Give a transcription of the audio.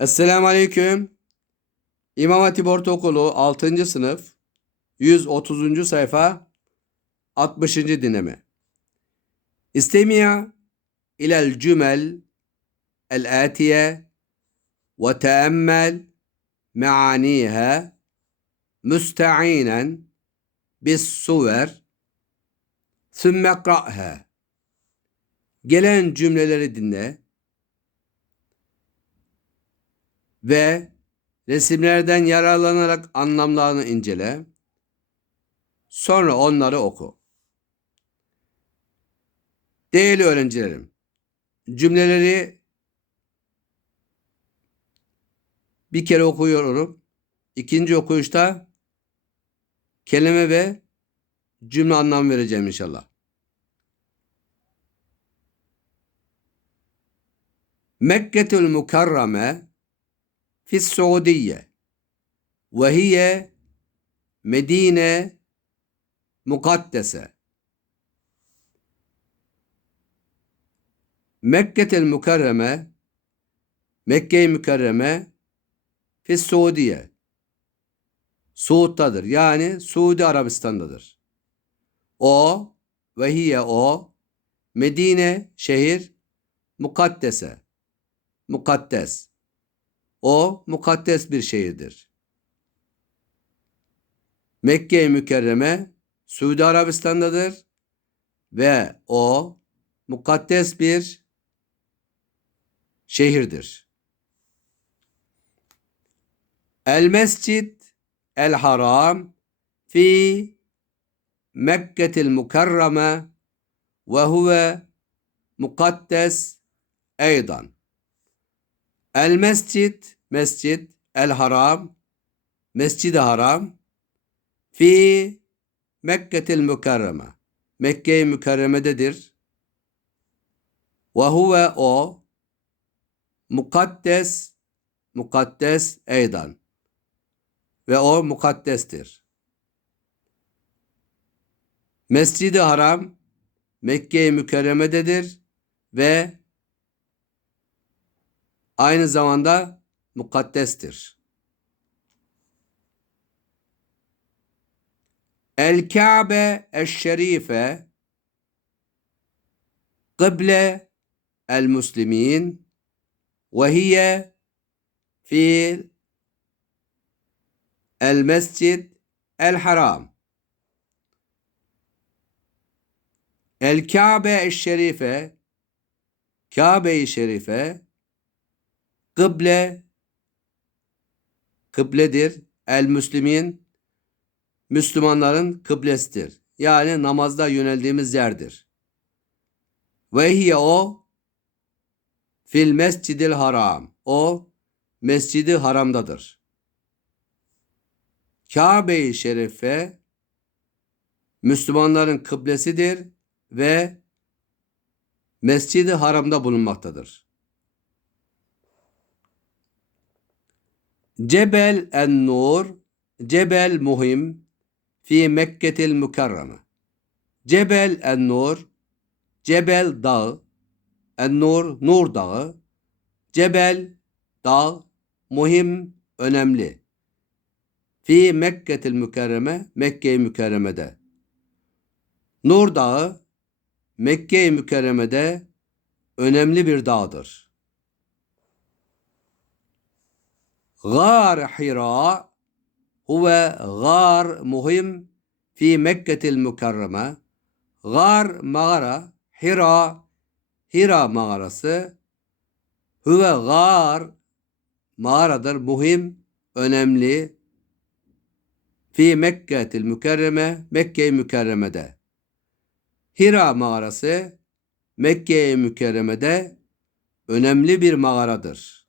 Esselamu Aleyküm. İmam Hatip Ortaokulu 6. sınıf 130. sayfa 60. dinleme. İstemiya ilel cümel el atiye ve teemmel meaniha müsta'inen bis suver sümme kra'ha. Gelen cümleleri dinle ve resimlerden yararlanarak anlamlarını incele. Sonra onları oku. Değerli öğrencilerim, cümleleri bir kere okuyorum. İkinci okuyuşta kelime ve cümle anlam vereceğim inşallah. Mekke'tül Mukarrame في السعودية وهي مدينة مقدسة مكة المكرمة Mekke-i Mükerreme Fis Suudiye Suud'dadır. Yani Suudi Arabistan'dadır. O ve hiye o Medine şehir mukaddese mukaddes o mukaddes bir şehirdir. Mekke-i Mükerreme Suudi Arabistan'dadır ve o mukaddes bir şehirdir. El Mescid El Haram fi Mekke'til Mukarreme ve huve mukaddes eydan. El Mescid Mescid El Haram Mescid-i Haram fi Mekke'til Mükerreme Mekke-i Mükerreme'dedir. Ve huve o mukaddes mukaddes eydan ve o mukaddestir. Mescid-i Haram Mekke-i Mükerreme'dedir ve aynı zamanda mukaddestir. El Kabe eşşerife kıble el muslimin ve hiye fi el mescid el haram. El Kabe eşşerife Kabe-i Şerife kıble kıbledir. El Müslimin Müslümanların kıblesidir. Yani namazda yöneldiğimiz yerdir. Ve hiye o fil mescidil haram. O mescidi haramdadır. Kabe-i Şerife Müslümanların kıblesidir ve mescidi haramda bulunmaktadır. Cebel en-Nur Cebel muhim fi Mekke'til Mükerreme. Cebel en-Nur Cebel dağı En-Nur Nur dağı Cebel dağ muhim önemli. Fi Mekke'til Mükerreme Mekke-i Mükerreme'de. Nur dağı Mekke-i Mükerreme'de önemli bir dağdır. Gâr Hira huve gâr muhim fi Mekketil Mükerreme. Gâr mağara, Hira, Hira mağarası. Huve gâr mağaradır, muhim, önemli. Fi Mekketil Mükerreme, Mekke-i Mükerreme'de. Hira mağarası Mekke-i Mükerreme'de önemli bir mağaradır.